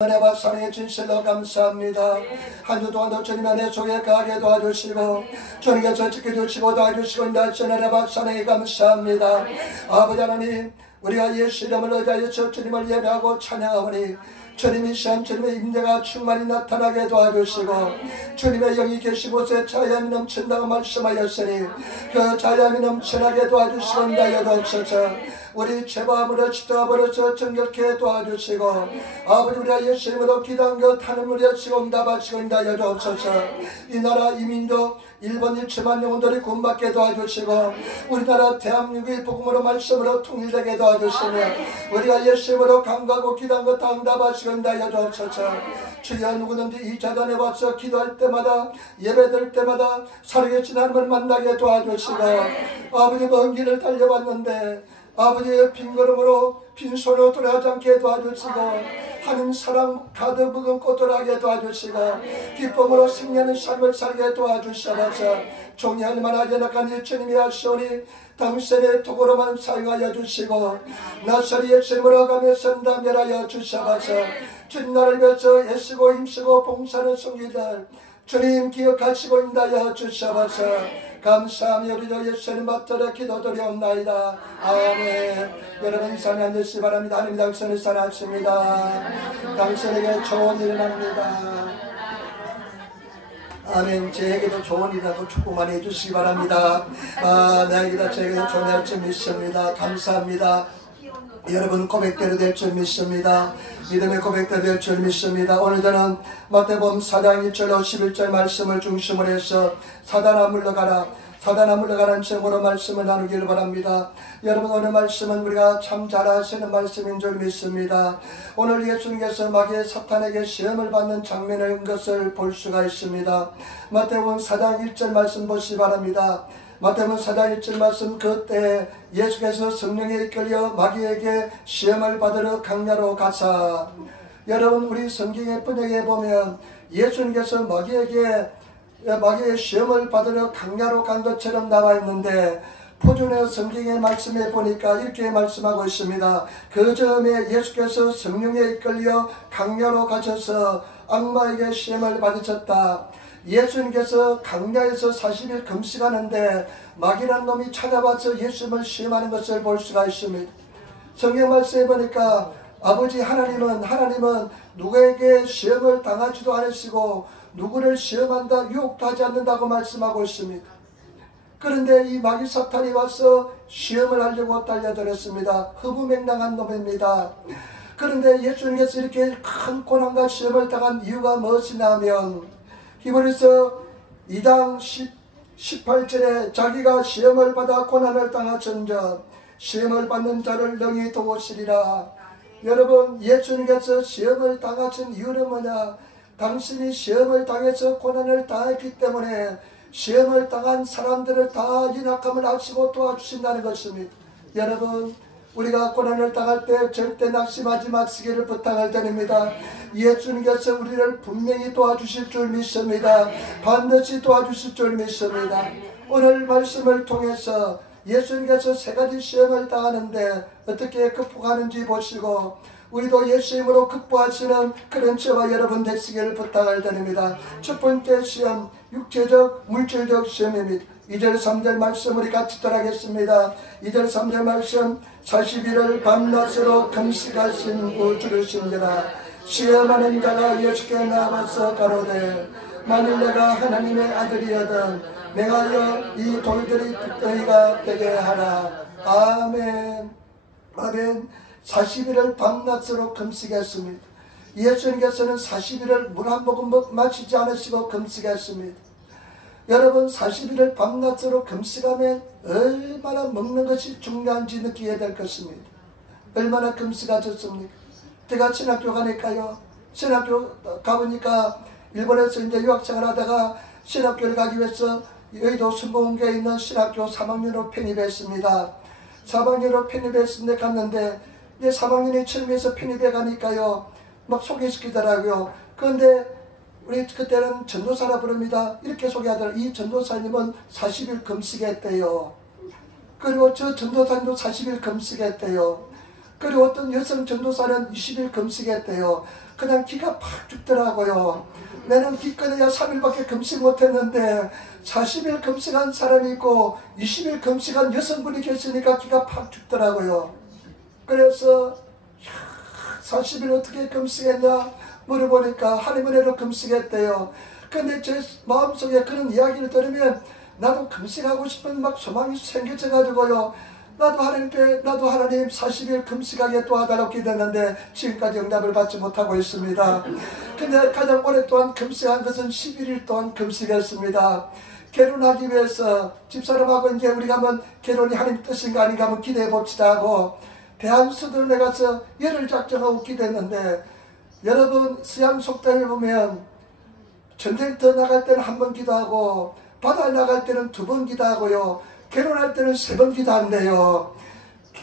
은혜와 사랑의 진실로 감사합니다. 한 주 동안도 주님 안에 속에 가게 도와주시고 주님께서 지켜주시고 도와주시고 인도하신 은혜와 사랑에 감사합니다. 아버지 하나님, 우리가 예수 이름을 의지하여 주님을 예배하고 찬양하오니 주님이 시험 주님의 임재가 충만히 나타나게 도와주시고 주님의 영이 계신 곳에 자유함이 넘친다고 말씀하였으니 그 자유함이 넘쳐나게 도와주시고 인도하여 주옵소서. 우리 죄와 무릇 버려서 정결케 도와주시고 아버지, 우리가 예수 이름으로 기도한 것 하늘을 여시고 응답하시고 인도하여 주옵소서. 이 나라 이민족 일본 1천만 영혼들이 구원받게 도와주시고 우리나라 대한민국의 복음으로 말씀으로 통일되게 도와주시며 우리가 예수 이름으로 간구하고 기도한 것 다 응답하시고 인도하여 주옵소서. 주여, 누구든지 이 자단에 와서 기도할 때마다 예배될 때마다 살아계신 하나님을 만나게 도와주시고 아버지, 먼 길을 달려왔는데 아버지의 빈걸음으로 빈손으로 돌아가지 않게 도와주시고 하나님 사랑 가득 머금고 돌아가게 도와주시고 기쁨으로 승리하는 삶을 살게 도와주시옵소서. 종이할 만한 연약한 이 주님이 하시오니 당신의 도구로만 사용하여 주시고 나사리 예수님으로 가며 선다 멸하여 주시옵소서. 주님 나를 위해서 애쓰고 힘쓰고 봉사하는 성기들 주님 기억하시고 인도하여 주시옵소서. 감사하며 우리 주 예수님 받들어 기도드리옵나이다. 아멘. 여러분, 이 삶에 앉으시기 바랍니다. 하나님 당신을 사랑하십니다. 당신에게 좋은 일을 합니다. 아멘. 제에게도 좋은 일이라도 축복만 해주시기 바랍니다. 내게도 제게도 좋은 일을 줄 믿습니다. 감사합니다. 여러분, 고백대로 될 줄 믿습니다. 믿음의 고백대로 될 줄 믿습니다. 오늘 저는 마태복음 4장 1절로 11절 말씀을 중심으로 해서 사단아 물러가라, 사단아 물러가라는 제목으로 말씀을 나누기를 바랍니다. 여러분, 오늘 말씀은 우리가 참 잘 아시는 말씀인 줄 믿습니다. 오늘 예수님께서 마귀의 사탄에게 시험을 받는 장면인 것을 볼 수가 있습니다. 마태복음 4장 1절 말씀 보시기 바랍니다. 마태복음 4장 1절 말씀, 그때 예수께서 성령에 이끌려 마귀에게 시험을 받으러 강야로 가사. 여러분, 우리 성경의 번역에 보면 예수님께서 마귀의 시험을 받으러 강야로 간 것처럼 나와 있는데 표준의 성경의 말씀에 보니까 이렇게 말씀하고 있습니다. 그 즈음에 예수께서 성령에 이끌려 강야로 가셔서 악마에게 시험을 받으셨다. 예수님께서 강야에서 40일 금식하는데 마귀라는 놈이 찾아와서 예수님을 시험하는 것을 볼 수가 있습니다. 성경 말씀에 보니까 아버지 하나님은 누구에게 시험을 당하지도 않으시고 누구를 시험한다 유혹도 하지 않는다고 말씀하고 있습니다. 그런데 이 마귀 사탄이 와서 시험을 하려고 달려들었습니다. 허무맹랑한 놈입니다. 그런데 예수님께서 이렇게 큰 고난과 시험을 당한 이유가 무엇이냐 하면 히브리서 2장 18절에 자기가 시험을 받아 고난을 당하천저 시험을 받는 자를 능히 도우시리라. 여러분, 예수님께서 시험을 당하신 이유는 뭐냐? 당신이 시험을 당해서 고난을 당했기 때문에 시험을 당한 사람들을 다 연약함을 아시고 도와주신다는 것입니다. 여러분, 우리가 고난을 당할 때 절대 낙심하지 마시기를 부탁을 드립니다. 예수님께서 우리를 분명히 도와주실 줄 믿습니다. 반드시 도와주실 줄 믿습니다. 오늘 말씀을 통해서 예수님께서 세 가지 시험을 당하는데 어떻게 극복하는지 보시고 우리도 예수 이름으로 극복하시는 그런 저와 여러분 되시기를 부탁을 드립니다. 첫 번째 시험, 육체적 물질적 시험입니다. 2절 3절 말씀 우리 같이 따라하겠습니다. 2절 3절 말씀, 40일을 밤낮으로 금식하신 우주를 신기라. 시험하는 자가 예수께 나와서 가로되 만일 내가 하나님의 아들이여든 맹하여 이 돌들이 너희가 되게 하라. 아멘. 아멘. 40일을 밤낮으로 금식했습니다. 예수님께서는 40일을 물 한 모금 마시지 않으시고 금식했습니다. 여러분, 40일을 밤낮으로 금식하면 얼마나 먹는 것이 중요한지 느끼게 될 것입니다. 얼마나 금식하셨습니까? 제가 신학교 가니까요. 신학교 가보니까 일본에서 이제 유학생활 하다가 신학교를 가기 위해서 여의도 순복음교에 있는 신학교 3학년으로 편입했습니다. 3학년으로 편입했는데 갔는데 이제 3학년이 처음에서 편입해 가니까요. 막 소개시키더라고요. 그런데 우리 그때는 전도사라 부릅니다. 이렇게 소개하더라고요. 이 전도사님은 40일 금식했대요. 그리고 저 전도사님도 40일 금식했대요. 그리고 어떤 여성 전도사는 20일 금식했대요. 그냥 기가 팍 죽더라고요. 나는 기껏해야 3일밖에 금식 못했는데 40일 금식한 사람이 있고 20일 금식한 여성분이 계시니까 기가 팍 죽더라고요. 그래서 40일 어떻게 금식했냐 물어보니까 하나님 은혜로 금식했대요. 근데 제 마음속에 그런 이야기를 들으면 나도 금식하고 싶은 막 소망이 생겨져 가지고요. 나도 하나님 40일 금식하게 도와달라고 기도했는데 지금까지 응답을 받지 못하고 있습니다. 근데 가장 오랫동안 금식한 것은 11일 동안 금식했습니다. 결혼하기 위해서 집사람하고 이제 우리가 한번 결혼이 하나님 뜻인가 아닌가 한번 기대해 봅시다 하고 대한수도원에 가서 열흘 작정하고 기도했는데, 여러분 서양 속담에 보면 전쟁터 나갈 때는 한 번 기도하고 바다에 나갈 때는 2번 기도하고요, 결혼할 때는 3번 기도한대요.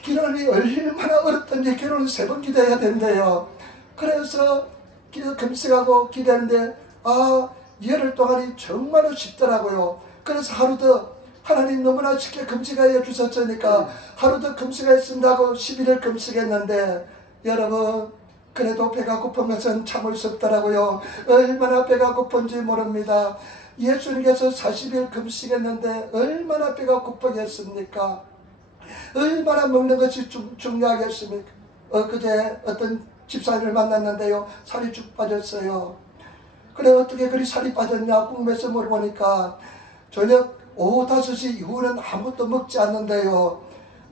결혼이 얼마나 어렵던지 결혼은 3번 기도해야 된대요. 그래서 금식하고 기도했는데 열흘 동안이 정말로 쉽더라고요. 그래서 하루 더 하나님 너무나 쉽게 금식하여 주셨으니까 하루 더 금식했습니다 하고 11일 금식했는데, 여러분 그래도 배가 고픈 것은 참을 수 없더라고요. 얼마나 배가 고픈지 모릅니다. 예수님께서 40일 금식했는데 얼마나 배가 고프겠습니까? 얼마나 먹는 것이 중요하겠습니까? 엊그제 어떤 집사님을 만났는데요, 살이 쭉 빠졌어요. 그래 어떻게 그리 살이 빠졌냐 궁금해서 물어보니까 저녁 오후 5시 이후는 아무것도 먹지 않는데요.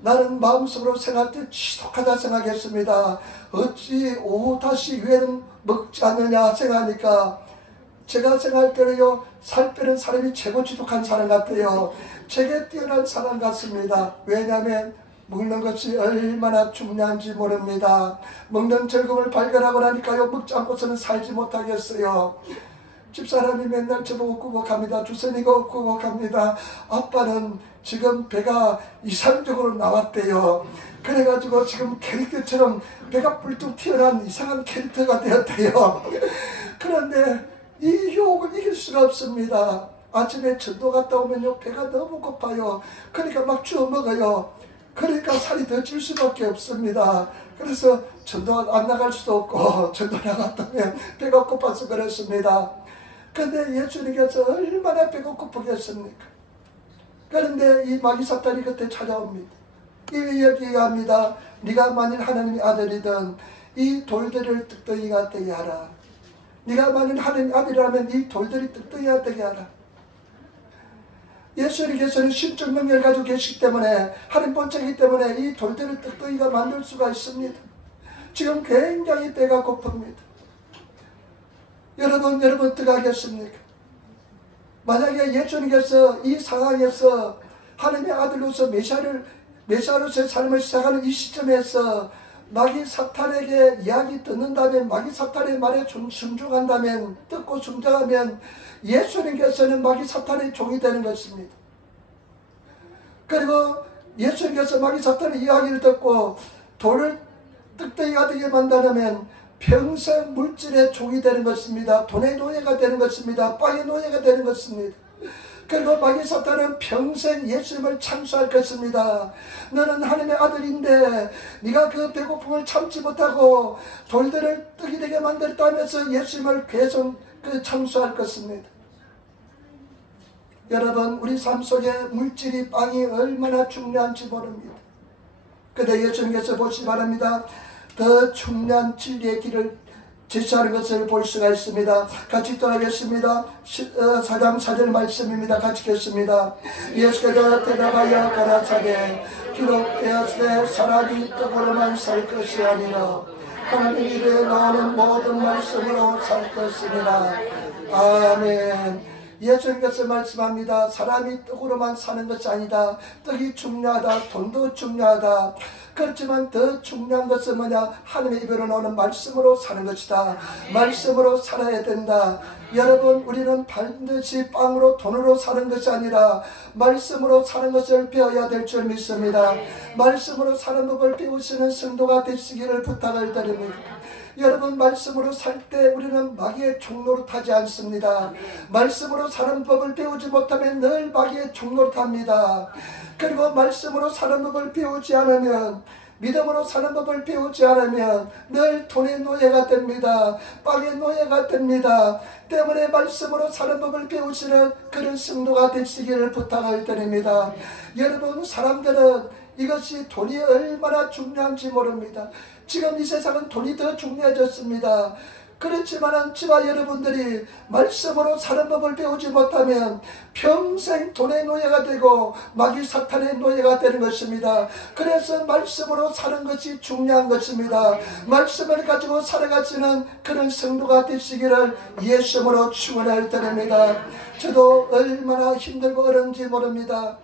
나는 마음속으로 생각할 때 지독하다 생각했습니다. 어찌 오후 5시 이후에는 먹지 않느냐 생각하니까 제가 생각할 때는요, 살 빼는 사람이 최고 지독한 사람 같아요. 제게 뛰어난 사람 같습니다. 왜냐하면 먹는 것이 얼마나 중요한지 모릅니다. 먹는 즐거움을 발견하고 나니까요, 먹지 않고서는 살지 못하겠어요. 집사람이 맨날 저보고 꾸벅합니다. 주선이가 꾸벅합니다. 아빠는 지금 배가 이상적으로 나왔대요. 그래가지고 지금 캐릭터처럼 배가 뿔뚝 튀어나온 이상한 캐릭터가 되었대요. 그런데 이 유혹을 이길 수가 없습니다. 아침에 전도 갔다 오면요, 배가 너무 고파요. 그러니까 막 주워 먹어요. 그러니까 살이 더 찔 수밖에 없습니다. 그래서 전도 안 나갈 수도 없고 전도 나갔다 오면 배가 고파서 그렇습니다. 그런데 예수님께서 얼마나 배가 고프겠습니까? 그런데 이 마귀 사탄이 그때 찾아옵니다. 이 얘기합니다. 네가 만일 하나님의 아들이든 이 돌들을 떡덩이가 되게 하라. 네가 만일 하나님의 아들이라면 이 돌들이 떡덩이가 되게 하라. 예수님께서는 신적 능력을 가지고 계시기 때문에, 하나님 본체이기 때문에 이 돌들을 떡덩이가 만들 수가 있습니다. 지금 굉장히 배가 고픕니다. 여러분 어떻게 하겠습니까? 만약에 예수님께서 이 상황에서 하나님의 아들로서 메시아로서의 삶을 시작하는 이 시점에서 마귀 사탄에게 이야기 듣는다면, 마귀 사탄의 말에 순종한다면, 듣고 순종하면 예수님께서는 마귀 사탄의 종이 되는 것입니다. 그리고 예수님께서 마귀 사탄의 이야기를 듣고 돌을 떡덩이가 되게 만든다면 평생 물질의 종이 되는 것입니다. 돈의 노예가 되는 것입니다. 빵의 노예가 되는 것입니다. 그리고 마귀 사탄은 평생 예수님을 참수할 것입니다. 너는 하나님의 아들인데 네가 그 배고픔을 참지 못하고 돌들을 떡이 되게 만들었다면서 예수님을 계속 참수할 것입니다. 여러분 우리 삶 속에 물질이, 빵이 얼마나 중요한지 모릅니다. 그런데 예수님께서 보시기 바랍니다. 더 중요한 진리의 길을 제시하는 것을 볼 수가 있습니다. 같이 떠나겠습니다. 4장 4절 말씀입니다. 같이 읽겠습니다. 예수께서 대답하여 가라사대 기록되었으되 사람이 떡으로만 살 것이 아니라 하나님 입에 나오는 모든 말씀으로 살 것이니라. 아멘. 예수님께서 말씀합니다. 사람이 떡으로만 사는 것이 아니다. 떡이 중요하다. 돈도 중요하다. 그렇지만 더 중요한 것은 뭐냐? 하나님의 입으로 나오는 말씀으로 사는 것이다. 말씀으로 살아야 된다. 여러분 우리는 반드시 빵으로 돈으로 사는 것이 아니라 말씀으로 사는 것을 배워야 될 줄 믿습니다. 말씀으로 사는 법을 배우시는 성도가 되시기를 부탁을 드립니다. 여러분 말씀으로 살 때 우리는 마귀의 종노릇하지 않습니다. 말씀으로 사는 법을 배우지 못하면 늘 마귀의 종노릇합니다. 그리고 말씀으로 사는 법을 배우지 않으면 믿음으로 사는 법을 배우지 않으면 늘 돈의 노예가 됩니다. 빵의 노예가 됩니다. 때문에 말씀으로 사는 법을 배우시는 그런 성도가 되시기를 부탁을 드립니다. 여러분, 사람들은 이것이 돈이 얼마나 중요한지 모릅니다. 지금 이 세상은 돈이 더 중요해졌습니다. 그렇지만 저와 여러분들이 말씀으로 사는 법을 배우지 못하면 평생 돈의 노예가 되고 마귀 사탄의 노예가 되는 것입니다. 그래서 말씀으로 사는 것이 중요한 것입니다. 말씀을 가지고 살아가시는 그런 성도가 되시기를 예수님으로 축원을 드립니다. 저도 얼마나 힘들고 어려운지 모릅니다.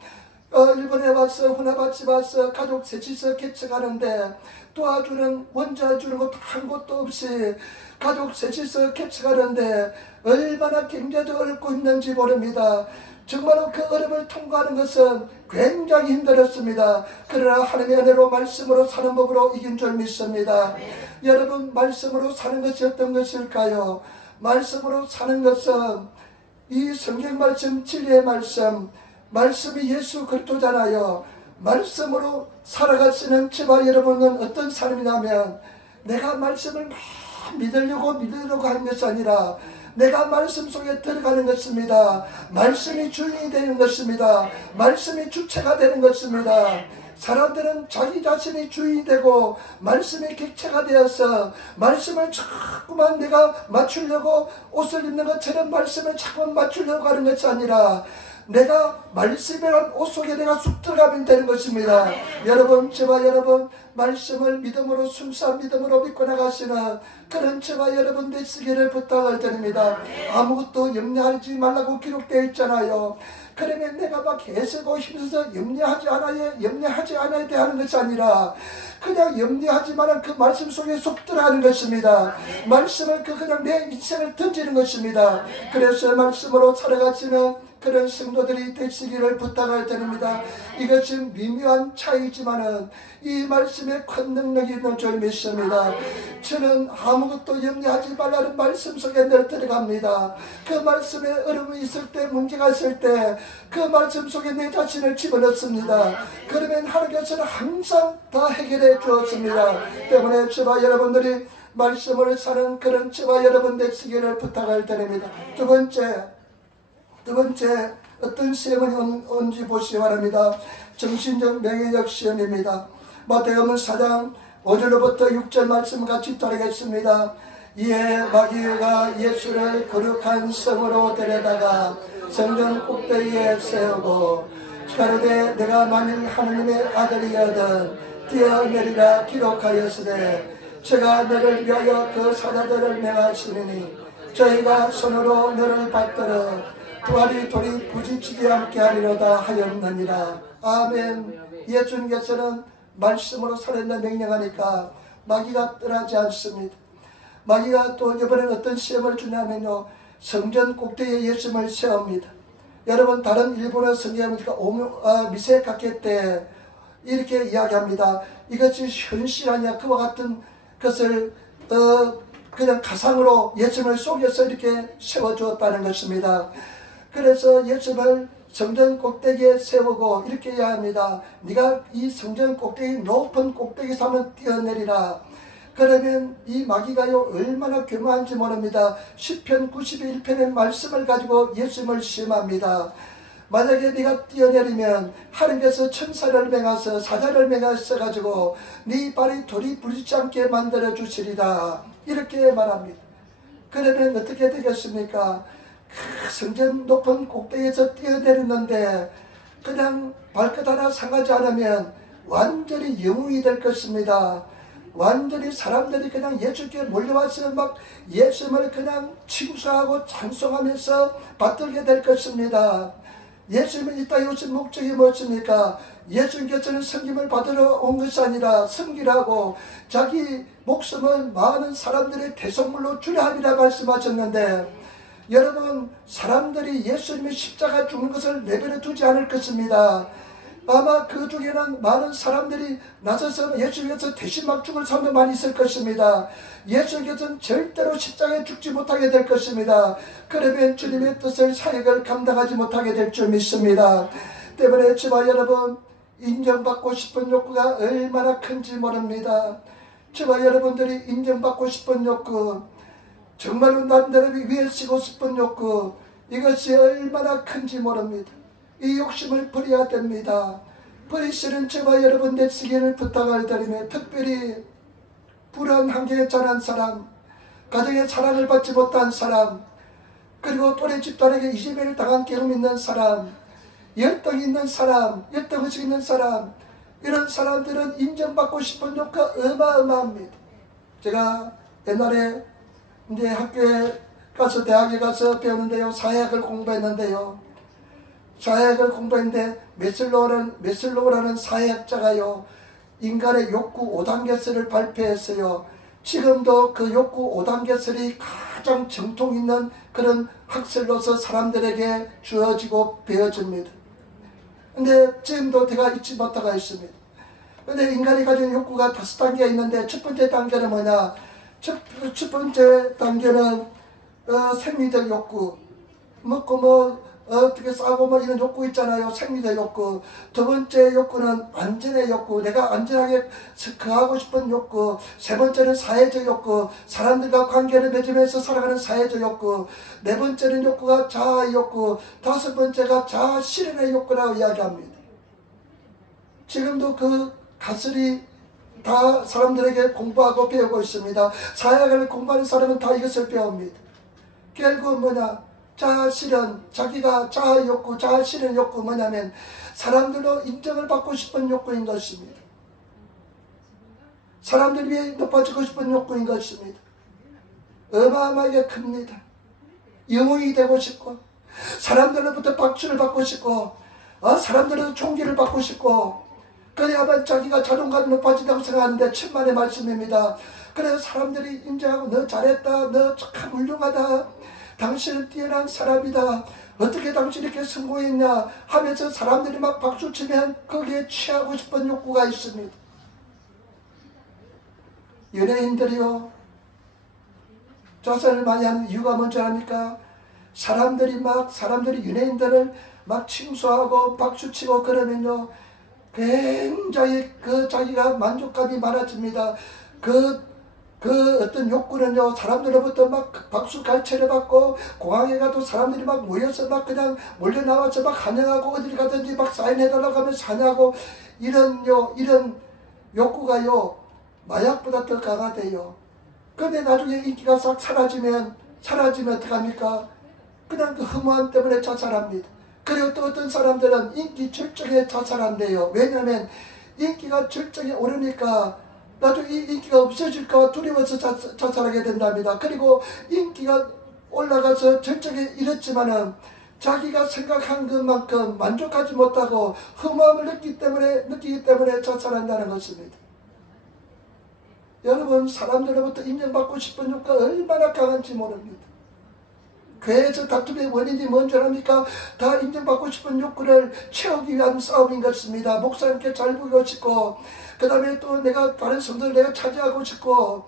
일본에 와서 후나바치 와서 가족 셋이서 개척하는데 도와주는 원자해주는 것도 한 곳도 없이 가족 셋이서 개척하는데 얼마나 경제도 어렵고 힘든지 모릅니다. 정말로 그 어려움을 통과하는 것은 굉장히 힘들었습니다. 그러나 하나님의 은혜로 말씀으로 사는 법으로 이긴 줄 믿습니다. 여러분, 말씀으로 사는 것이 어떤 것일까요? 말씀으로 사는 것은 이 성경 말씀, 진리의 말씀, 말씀이 예수 그리스도잖아요. 말씀으로 살아가시는 저와 여러분은 어떤 삶이냐면 내가 말씀을 막 믿으려고 하는 것이 아니라 내가 말씀 속에 들어가는 것입니다. 말씀이 주인이 되는 것입니다. 말씀이 주체가 되는 것입니다. 사람들은 자기 자신이 주인이 되고 말씀의 객체가 되어서 말씀을 자꾸만 내가 맞추려고 옷을 입는 것처럼 말씀을 자꾸만 맞추려고 하는 것이 아니라 내가 말씀이란 옷 속에 내가 쑥 들어가면 되는 것입니다. 여러분, 저와 여러분 말씀을 믿음으로 순수한 믿음으로 믿고 나가시는 그런 저와 여러분 되시기를 부탁을 드립니다. 아무것도 염려하지 말라고 기록되어 있잖아요. 그러면 내가 막 애쓰고 힘써서 염려하지 않아야 돼 하는 것이 아니라 그냥 염려하지만 그 말씀 속에 속 들어가는 것입니다. 말씀을 그냥 내 인생을 던지는 것입니다. 그래서 말씀으로 살아가시는 그런 성도들이 되시기를 부탁을 드립니다. 이것이 미묘한 차이지만은 이 말씀에 큰 능력이 있는 줄 믿습니다. 저는 아무것도 염려하지 말라는 말씀 속에 늘 들어갑니다. 그 말씀에 어려움이 있을 때, 문제가 있을 때 그 말씀 속에 내 자신을 집어넣습니다. 그러면 하나님께서는 항상 다 해결해 주었습니다. 때문에 저와 여러분들이 말씀을 사는 그런 저와 여러분 되시기를 부탁을 드립니다. 두 번째 어떤 시험이 온지 보시기 바랍니다. 정신적 명예적 시험입니다. 마태복음 4장 5절로부터 6절 말씀 같이 따르겠습니다. 이에 마귀가 예수를 거룩한 성으로 데려다가 성전 꼭대기에 세우고 가로되 내가 만일 하느님의 아들이여든 뛰어내리라 기록하였으되 제가 너를 위하여 그 사자들을 명하시리니 저희가 손으로 너를 받들어 부활이 돌이 부딪히지 않게 하리로다 하였느니라. 아멘. 예수님께서는 말씀으로 살아낸다 명령하니까 마귀가 떠나지 않습니다. 마귀가 또 이번엔 어떤 시험을 주냐면요, 성전 꼭대기에 예수님을 세웁니다. 여러분, 다른 일본어 성경에 보니까 미세 각해 때 이렇게 이야기합니다. 이것이 현실 아니야. 그와 같은 것을 그냥 가상으로 예수님을 속여서 이렇게 세워주었다는 것입니다. 그래서 예수님을 성전 꼭대기에 세우고 이렇게 이야기합니다. 네가 이 성전 꼭대기 높은 꼭대기에서 한번 뛰어내리라. 그러면 이 마귀가요 얼마나 교묘한지 모릅니다. 시편 91편의 말씀을 가지고 예수님을 시험합니다. 만약에 네가 뛰어내리면 하나님께서 천사를 맹하서 사자를 맹하셔 가지고 네 발이 돌이 부딪히지 않게 만들어 주시리라. 이렇게 말합니다. 그러면 어떻게 되겠습니까? 그 성전 높은 꼭대기에서 뛰어내렸는데 그냥 발끝 하나 상하지 않으면 완전히 영웅이 될 것입니다. 완전히 사람들이 그냥 예수께 몰려와서 막 예수님을 그냥 칭송하고 찬송하면서 받들게 될 것입니다. 예수님이 이 땅에 오신 목적이 무엇입니까? 예수님께서는 섬김을 받으러 온 것이 아니라 섬기라고 자기 목숨을 많은 사람들의 대속물로 주려 하리라 말씀하셨는데, 여러분, 사람들이 예수님이 십자가 죽는 것을 내버려 두지 않을 것입니다. 아마 그 중에는 많은 사람들이 나서서 예수님께서 대신 막 죽을 사람도 많이 있을 것입니다. 예수님께서는 절대로 십자가에 죽지 못하게 될 것입니다. 그러면 주님의 뜻을 사역을 감당하지 못하게 될 줄 믿습니다. 때문에 저와 여러분, 인정받고 싶은 욕구가 얼마나 큰지 모릅니다. 저와 여러분들이 인정받고 싶은 욕구, 정말로 남들을 위해 쓰고 싶은 욕구, 이것이 얼마나 큰지 모릅니다. 이 욕심을 버려야 됩니다. 버리시는 저와 여러분 되시기를 부탁을 드리며, 특별히 불안 환경에 자란 사람, 가정의 사랑을 받지 못한 사람, 그리고 또래 집단에게 이재배를 당한 경험 있는 사람, 열등 있는 사람, 열등의식 있는 사람, 이런 사람들은 인정받고 싶은 욕구가 어마어마합니다. 제가 옛날에 이제 학교에 가서 대학에 가서 배우는데요, 사회학을 공부했는데요, 사회학을 공부했는데 메슬로우라는 사회학자가요, 인간의 욕구 5단계설을 발표했어요. 지금도 그 욕구 5단계설이 가장 정통 있는 그런 학설로서 사람들에게 주어지고 배워집니다. 근데 지금도 제가 잊지 못하고 있습니다. 근데 인간이 가진 욕구가 5단계가 있는데, 첫 번째 단계는 뭐냐? 첫 번째 단계는 생리적 욕구. 먹고 어떻게 싸고 이런 욕구 있잖아요. 생리적 욕구. 두 번째 욕구는 안전의 욕구. 내가 안전하게 거하고 싶은 욕구. 세 번째는 사회적 욕구. 사람들과 관계를 맺으면서 살아가는 사회적 욕구. 네 번째는 욕구가 자아 욕구. 다섯 번째가 자아 실현의 욕구라고 이야기합니다. 지금도 그 가설이 다 사람들에게 공부하고 배우고 있습니다. 사회학을 공부하는 사람은 다 이것을 배웁니다. 결국은 뭐냐? 자아 실현, 자기가 자아 욕구, 자아 실현 욕구 뭐냐면 사람들로 인정을 받고 싶은 욕구인 것입니다. 사람들 위해 높아지고 싶은 욕구인 것입니다. 어마어마하게 큽니다. 영웅이 되고 싶고, 사람들로부터 박수를 받고 싶고, 사람들로부터 존귀를 받고 싶고, 그래야만 자기가 자존감이 높아진다고 생각하는데 천만의 말씀입니다. 그래서 사람들이 인정하고, 너 잘했다, 너 참 훌륭하다, 당신은 뛰어난 사람이다, 어떻게 당신이 이렇게 성공했냐 하면서 사람들이 막 박수치면 거기에 취하고 싶은 욕구가 있습니다. 연예인들이요, 자살을 많이 하는 이유가 뭔지 아닙니까? 사람들이 연예인들을 막 칭송하고 박수치고 그러면요, 굉장히 자기가 만족감이 많아집니다. 어떤 욕구는요, 사람들로부터 막 박수 갈채를 받고, 공항에 가도 사람들이 막 모여서 막 그냥 몰려 나와서 막 환영하고, 어딜 가든지 막 사인해달라고 하면서 환영하고, 이런 욕구가요, 마약보다 더 강하대요. 근데 나중에 인기가 싹 사라지면 어떡합니까? 그냥 그 허무함 때문에 자살합니다. 그리고 또 어떤 사람들은 인기 절정에 자살한대요. 왜냐하면 인기가 절정에 오르니까 나중에 이 인기가 없어질까 두려워서 자살하게 된답니다. 그리고 인기가 올라가서 절정에 이르지만은 자기가 생각한 것만큼 만족하지 못하고 허무함을 느끼기 때문에 자살한다는 것입니다. 여러분, 사람들로부터 인정받고 싶은 욕구가 얼마나 강한지 모릅니다. 교회에서 다툼의 원인이 뭔지 압니까? 다 인정받고 싶은 욕구를 채우기 위한 싸움인 것입니다. 목사님께 잘 보이고 싶고, 그 다음에 또 내가 다른 성도를 내가 차지하고 싶고,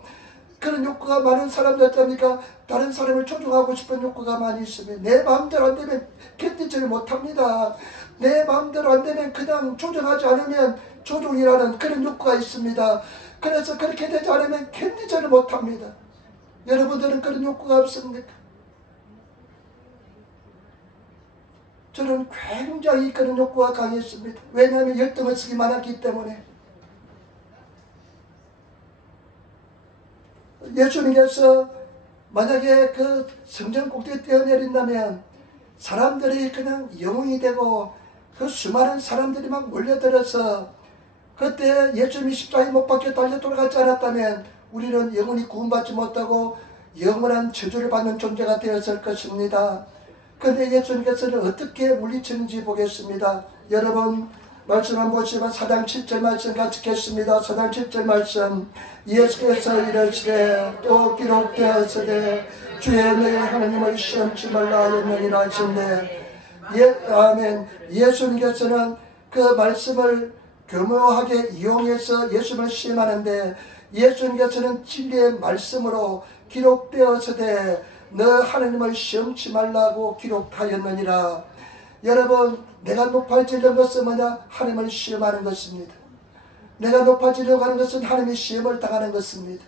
그런 욕구가 많은 사람들 어떻습니까? 다른 사람을 조종하고 싶은 욕구가 많이 있습니다. 내 마음대로 안 되면 견디지를 못합니다. 내 마음대로 안 되면 그냥 조종하지 않으면 조종이라는 그런 욕구가 있습니다. 그래서 그렇게 되지 않으면 견디지를 못합니다. 여러분들은 그런 욕구가 없습니까? 저는 굉장히 그런 욕구가 강했습니다. 왜냐하면 열등의식이 많았기 때문에. 예수님께서 만약에 그 성전 꼭대기에 뛰어내린다면 사람들이 그냥 영웅이 되고, 그 수많은 사람들이 막 몰려들어서, 그때 예수님이 십자가에 못 박혀 달려 돌아가지 않았다면 우리는 영원히 구원받지 못하고 영원한 저주를 받는 존재가 되었을 것입니다. 그런데 예수님께서는 어떻게 물리치는지 보겠습니다. 여러분, 말씀 한번 보시면 4장 7절 말씀 같이 읽겠습니다. 4장 7절 말씀. 예수께서 이르시되 또 기록되었으되 주의 너희 하나님을 시험치 말라 하였느니라 하셨네. 아멘. 예수님께서는 그 말씀을 교묘하게 이용해서 예수님을 시험하는데, 예수님께서는 진리의 말씀으로 기록되었으되 너 하나님을 시험치 말라고 기록하였느니라. 여러분, 내가 높아지려는 것은 뭐냐? 하나님을 시험하는 것입니다. 내가 높아지려고 하는 것은 하나님의 시험을 당하는 것입니다.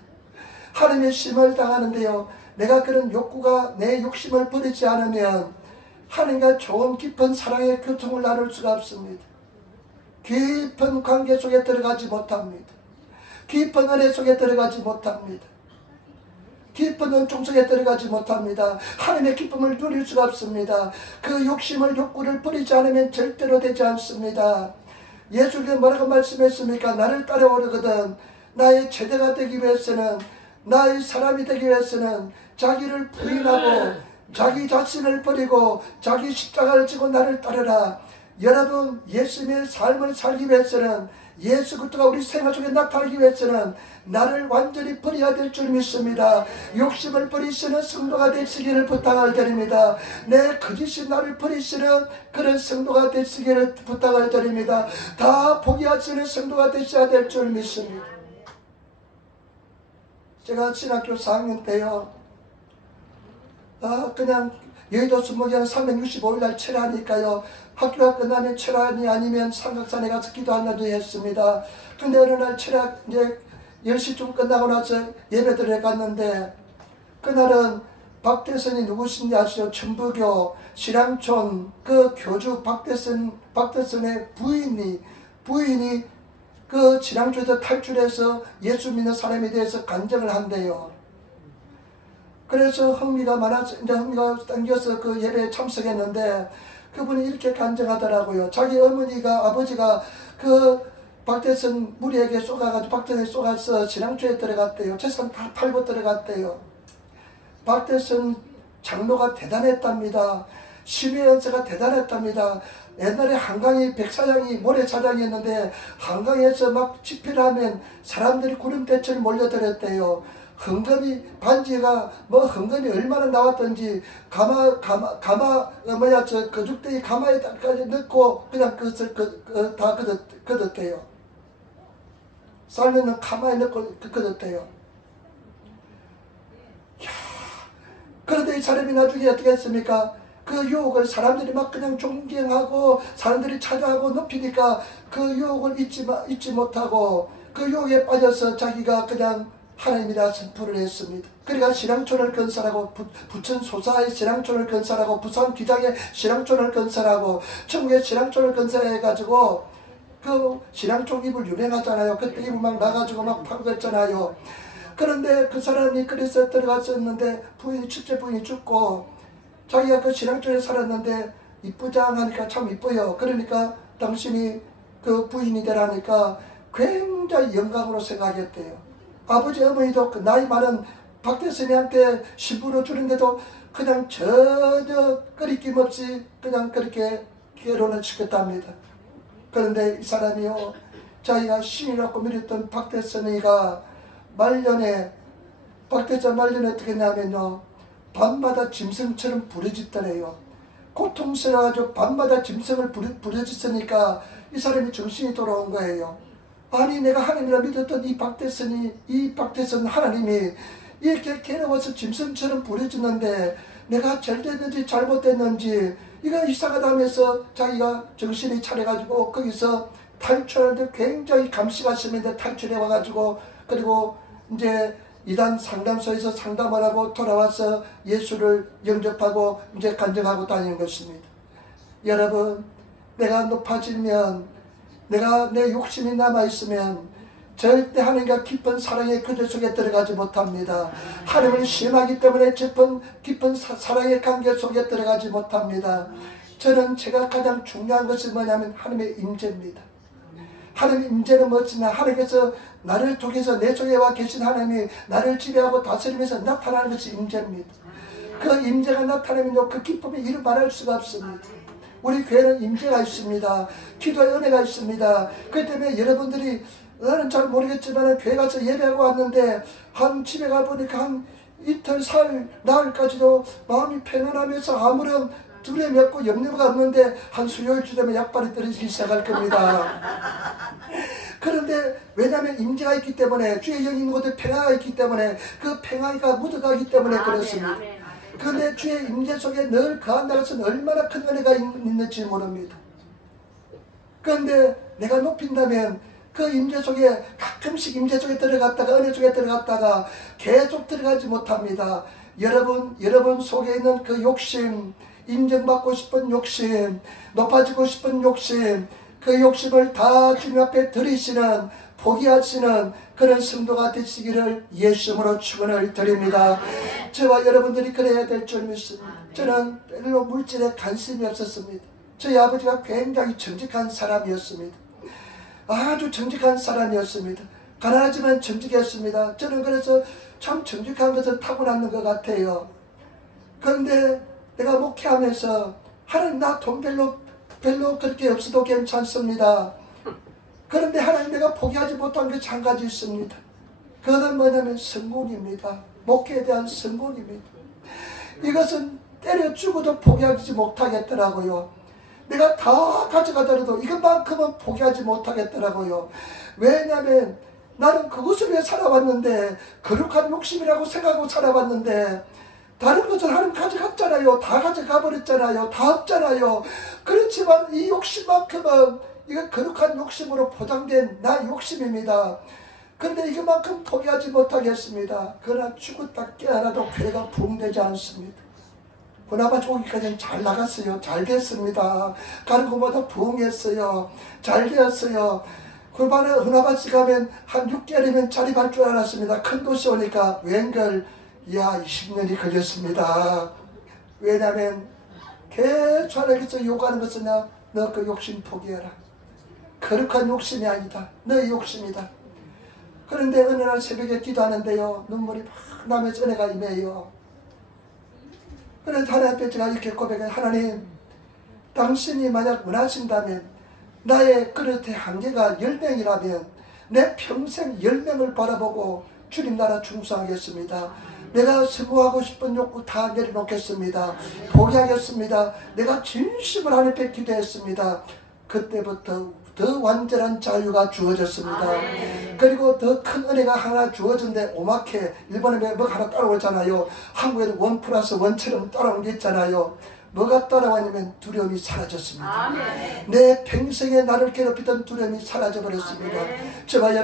하나님의 시험을 당하는데요, 내가 그런 욕구가 내 욕심을 버리지 않으면 하나님과 좋은 깊은 사랑의 교통을 나눌 수가 없습니다. 깊은 관계 속에 들어가지 못합니다. 깊은 은혜 속에 들어가지 못합니다. 깊은 은총 속에 들어가지 못합니다. 하나님의 기쁨을 누릴 수가 없습니다. 그 욕심을 욕구를 버리지 않으면 절대로 되지 않습니다. 예수님은 뭐라고 말씀했습니까? 나를 따라오려거든 나의 제자가 되기 위해서는, 나의 사람이 되기 위해서는 자기를 부인하고 자기 자신을 버리고 자기 십자가를 지고 나를 따르라. 여러분, 예수님의 삶을 살기 위해서는, 예수 그리스도가 우리 생활 속에 나타나기 위해서는 나를 완전히 버려야 될 줄 믿습니다. 욕심을 버리시는 성도가 되시기를 부탁을 드립니다. 내 거짓이 나를 버리시는 그런 성도가 되시기를 부탁을 드립니다. 다 포기하시는 성도가 되셔야 될 줄 믿습니다. 제가 신학교 4학년 때요, 그냥 여의도 수목회는 365일날 철야하니까요, 학교가 끝나면 철야니 아니면 삼각산에 가서 기도하려고 했습니다. 근데 어느 날 철야 이제 10시쯤 끝나고 나서 예배드리러 갔는데, 그날은 박대선이 누구신지 아시죠? 천부교 신앙촌 그 교주 박대선의 부인이 그 신앙촌에서 탈출해서 예수 믿는 사람에 대해서 간증을 한대요. 그래서 흥미가 많아서 이제 흥미가 당겨서 그 예배에 참석했는데, 그분이 이렇게 간증하더라고요. 자기 아버지가 그 박대선 무리에게 쏘가가지고 박대선에 쏘가서 신앙초에 들어갔대요. 재산 다 팔고 들어갔대요. 박대선 장로가 대단했답니다. 심의 연세가 대단했답니다. 옛날에 한강이 백사장이 모래사장이었는데 한강에서 막 집회를 하면 사람들이 구름대처럼 몰려들었대요. 헌금이 반지가 헌금이 얼마나 나왔던지 거죽대기 가마에까지 넣고 그냥 그것을 다 걷었대요. 쌀려는 가마에 넣고 걷었대요. 그런데 이 사람이 나중에 어떻게 했습니까? 그 유혹을 사람들이 막 그냥 존경하고 사람들이 찾아가고 높이니까 그 유혹을 잊지 못하고 그 유혹에 빠져서 자기가 그냥 하나님이라 선포를 했습니다. 그러니까 신앙촌을 건설하고 부천 소사의 신앙촌을 건설하고 부산 기장의 신앙촌을 건설하고 천국의 신앙촌을 건설해가지고 그 신앙촌 이불 유명하잖아요. 그때 이불 막 나가지고 막 파고 그랬잖아요. 그런데 그 사람이 그래서 들어갔었는데 첫째 부인이 죽고 자기가 그 신앙촌에 살았는데 이쁘장하니까 참 이뻐요. 그러니까 당신이 그 부인이 되라니까 굉장히 영광으로 생각했대요. 아버지 어머니도 그 나이 많은 박대선이한테 신부로 주는데도 그냥 전혀 꺼리낌 없이 그냥 그렇게 결혼을 시켰답니다. 그런데 이 사람이요, 자기가 신이라고 믿었던 박대선이가 박대선 말년에 어떻게 했냐면요, 밤마다 짐승처럼 부르짖더래요. 고통스러워가지고 밤마다 짐승을 부르짖으니까 이 사람이 정신이 돌아온 거예요. 아니, 내가 하나님이라 믿었던 이 박대선 하나님이 이렇게 괴로워서 짐승처럼 부르짖는데 내가 잘 됐는지 잘못됐는지 이거 이상하다면서 자기가 정신이 차려가지고 거기서 탈출하는데 굉장히 감시가 심했는데 탈출해 와가지고, 그리고 이제 이단 상담소에서 상담을 하고 돌아와서 예수를 영접하고 이제 간증하고 다니는 것입니다. 여러분, 내가 높아지면, 내가 내 욕심이 남아있으면 절대 하나님과 깊은 사랑의 교제 속에 들어가지 못합니다. 하나님을 시험하기 때문에 깊은 사랑의 관계 속에 들어가지 못합니다. 제가 가장 중요한 것이 뭐냐면 하나님의 임재입니다. 하나님의 임재는 뭐지나 하나님께서 나를 통해서 내 속에 와 계신 하나님이 나를 지배하고 다스리면서 나타나는 것이 임재입니다. 그 임재가 나타나면 그 기쁨이 이루 말할 수가 없습니다. 우리 교회는 임재가 있습니다. 기도의 은혜가 있습니다. 그렇기 때문에 여러분들이, 나는 잘 모르겠지만 교회 가서 예배하고 왔는데 집에 가보니까 한 이틀, 사흘, 나흘까지도 마음이 편안하면서 아무런 두려움이 없고 염려가 없는데 한 수요일쯤 되면 약발이 떨어지기 시작할 겁니다. 그런데 왜냐하면 임재가 있기 때문에, 주의 영이 있는 곳에 평화가 있기 때문에, 그 평화가 묻어가기 때문에 그렇습니다. 그런데 주의 임재 속에 늘 거한다는 것은 얼마나 큰 은혜가 있는지 모릅니다. 그런데 내가 높인다면 그 임재 속에 가끔씩 임재 속에 들어갔다가 은혜 속에 들어갔다가 계속 들어가지 못합니다. 여러분 속에 있는 그 욕심, 인정받고 싶은 욕심, 높아지고 싶은 욕심, 그 욕심을 다 주님 앞에 들이시는, 포기하시는 그런 성도가 되시기를 예수님으로 축원을 드립니다. 저와 여러분들이 그래야 될 줄 믿습니다. 저는 별로 물질에 관심이 없었습니다. 저희 아버지가 굉장히 정직한 사람이었습니다. 아주 정직한 사람이었습니다. 가난하지만 정직했습니다. 저는 그래서 참 정직한 것은 타고났는 것 같아요. 그런데 내가 목회하면서 하나님 나 돈 별로 그렇게 없어도 괜찮습니다. 그런데 하나님 내가 포기하지 못한 게 한 가지 있습니다. 그것은 뭐냐면 성공입니다. 목회에 대한 성공입니다. 이것은 때려 죽어도 포기하지 못하겠더라고요. 내가 다 가져가더라도 이것만큼은 포기하지 못하겠더라고요. 왜냐하면 나는 그것을 위해 살아왔는데, 거룩한 욕심이라고 생각하고 살아왔는데, 다른 것은 하나님 가져갔잖아요. 다 가져가 버렸잖아요. 다 없잖아요. 그렇지만 이 욕심만큼은 이건 거룩한 욕심으로 포장된 나 욕심입니다. 그런데 이것만큼 포기하지 못하겠습니다. 그러나 죽었다 깨어나도 교회가 부흥되지 않습니다. 은하바지 오기까지는 잘 나갔어요. 잘 됐습니다. 가는 곳마다 부흥했어요. 잘 되었어요. 그만에 은하바지 가면 한 6개월이면 자립할 줄 알았습니다. 큰 도시 오니까 웬걸 20년이 걸렸습니다. 왜냐하면 계속 하나님께서 요구하는 것은 너 그 욕심 포기해라. 거룩한 욕심이 아니다. 너의 욕심이다. 그런데 어느 날 새벽에 기도하는데요, 눈물이 막 나면서 은혜가 임해요. 그래서 하나님 앞에 제가 이렇게 고백해요. 하나님, 당신이 만약 원하신다면 나의 그릇의 한계가 10명이라면 내 평생 10명을 바라보고 주님 나라 충성하겠습니다. 내가 수고하고 싶은 욕구 다 내려놓겠습니다. 포기하겠습니다. 내가 진심으로 하나님 앞에 기도했습니다. 그때부터 더 완전한 자유가 주어졌습니다. 그리고 더 큰 은혜가 하나 주어졌는데, 오마케 일본에 뭐가 하나 따라오잖아요. 한국에도 1+1처럼 따라온 게 있잖아요. 뭐가 따라왔냐면 두려움이 사라졌습니다. 내 평생에 나를 괴롭히던 두려움이 사라져버렸습니다. 저와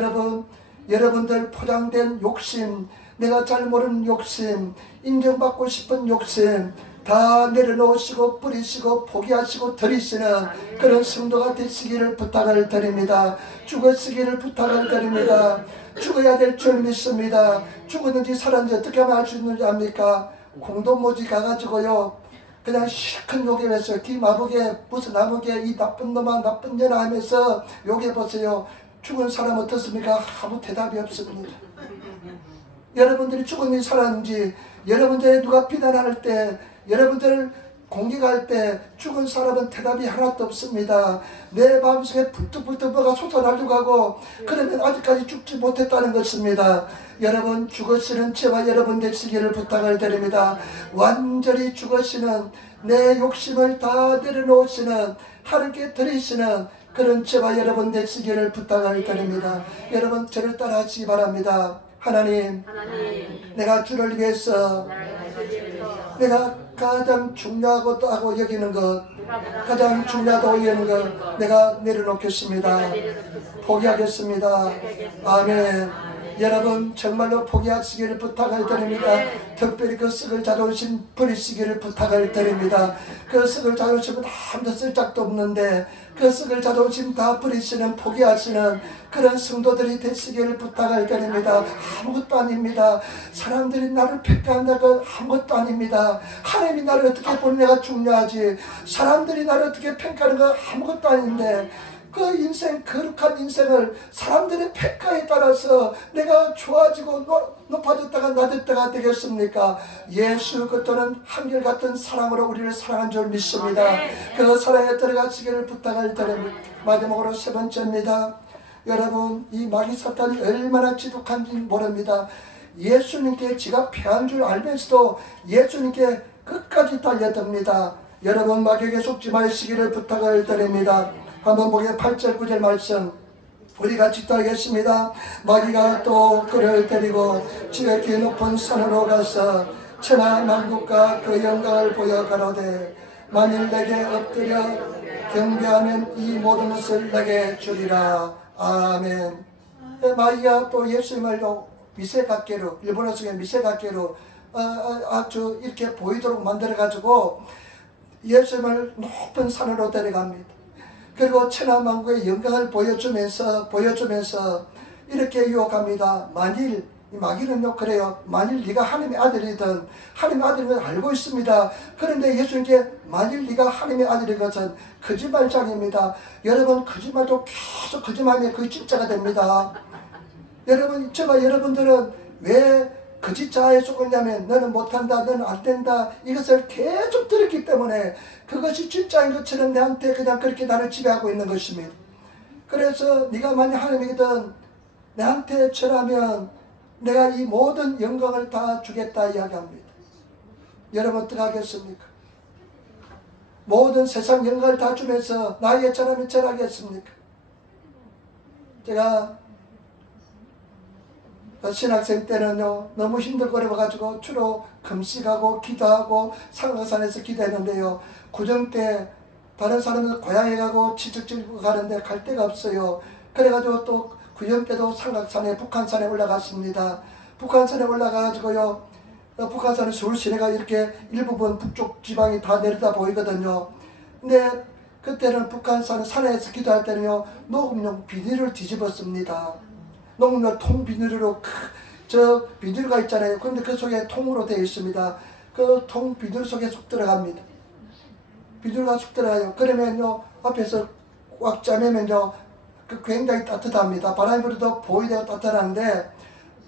여러분들 포장된 욕심, 내가 잘 모르는 욕심, 인정받고 싶은 욕심 다 내려놓으시고 뿌리시고 포기하시고 들이시는 그런 성도가 되시기를 부탁을 드립니다. 죽으시기를 부탁을 드립니다. 죽어야 될 줄 믿습니다. 죽었는지 살았는지 어떻게 하면 알 수 있는지 압니까? 공동모지 가가지고요, 그냥 실컷 욕해봤어요. 기마북에 무슨 나무게 이 나쁜 놈아 나쁜 년아 하면서 욕해보세요. 죽은 사람 어떻습니까? 아무 대답이 없습니다. 여러분들이 죽었는지 살았는지, 여러분들이 누가 비난할 때, 여러분들 공격할 때 죽은 사람은 대답이 하나도 없습니다. 내 마음속에 불뚝불뚝 뭐가 솟아나려고 하고, 그러면 아직까지 죽지 못했다는 것입니다. 여러분, 죽으시는 저와 여러분 되시기를 부탁을 드립니다. 완전히 죽으시는, 내 욕심을 다 내려놓으시는, 하나님께 드리시는 그런 저와 여러분 되시기를 부탁을 드립니다. 여러분, 저를 따라 하시기 바랍니다. 하나님, 내가 주를 위해서 내가 가장 중요하고 여기는 것, 가장 중요하다고 여기는 것 내가 내려놓겠습니다. 포기하겠습니다. 아멘. 여러분, 정말로 포기하시기를 부탁을 드립니다. 특별히 그 썩을 자존심 버리시기를 부탁을 드립니다. 그 썩을 자존심은 아무도 쓸짝도 없는데 그 썩을 자존심 다 버리시는, 포기하시는 그런 성도들이 되시기를 부탁을 드립니다. 아무것도 아닙니다. 사람들이 나를 평가한다고 아무것도 아닙니다. 하나님이 나를 어떻게 보는 내가 중요하지. 사람들이 나를 어떻게 평가하는 거 아무것도 아닌데, 그 인생, 거룩한 인생을 사람들의 평가에 따라서 내가 좋아지고 높아졌다가 낮았다가 되겠습니까? 예수 그리스도는 한결같은 사랑으로 우리를 사랑한 줄 믿습니다. 그 사랑에 들어가시기를 부탁을 드립니다. 마지막으로 세 번째입니다. 여러분, 이 마귀 사탄이 얼마나 지독한지 모릅니다. 예수님께 지가 패한 줄 알면서도 예수님께 끝까지 달려듭니다. 여러분, 마귀에게 속지 마시기를 부탁을 드립니다. 한번 보게 8절 9절 말씀 우리 같이 따르겠습니다. 마귀가 또 그를 데리고 지극히 높은 산으로 가서 천하 만국과 그 영광을 보여 가로되 만일 내게 엎드려 경배하면 이 모든 것을 내게 주리라. 아멘. 마귀가 또 예수님을 미세각계로, 일본어 속에 미세각계로 아주 이렇게 보이도록 만들어가지고 예수님을 높은 산으로 데려갑니다. 그리고 천하만국의 영광을 보여주면서 이렇게 유혹합니다. 만일, 마귀는요 그래요. 만일 네가 하나님의 아들이든, 하나님의 아들인 걸 알고 있습니다. 그런데 예수님께 만일 네가 하나님의 아들인 것은 거짓말장입니다. 여러분, 거짓말도 계속 거짓말하면 그게 진짜가 됩니다. 여러분, 저와 여러분들은 왜 거짓자에 속았냐면 너는 못한다, 너는 안된다, 이것을 계속 들었기 때문에 그것이 진짜인 것처럼 내한테 그냥 그렇게 나를 지배하고 있는 것입니다. 그래서 네가 만약 하나님이든 내한테 절하면 내가 이 모든 영광을 다 주겠다 이야기합니다. 여러분 어떻게 하겠습니까? 모든 세상 영광을 다 주면서 나에게 절하면 절하겠습니까? 제가 신학생 때는요 너무 힘들고 그래가지고 주로 금식하고 기도하고 상가산에서 기도했는데요, 구정 때 다른 사람은 고향에 가고 친척집 가는데 갈 데가 없어요. 그래가지고 또 구정 때도 삼각산에 북한산에 올라갔습니다. 북한산에 올라가가지고요, 북한산은 서울 시내가 이렇게 일부분 북쪽 지방이 다 내려다 보이거든요. 근데 그때는 북한산 산에서 기도할 때는요 녹음용 비닐을 뒤집었습니다. 녹음용 통 비닐로 저 비닐가 있잖아요. 그런데 그 속에 통으로 되어 있습니다. 그 통 비닐 속에 쏙 들어갑니다. 비닐가 쏙 들어가요. 그러면요 앞에서 꽉 짜매면요 그 굉장히 따뜻합니다. 바람이 불어도 보이되고 따뜻한데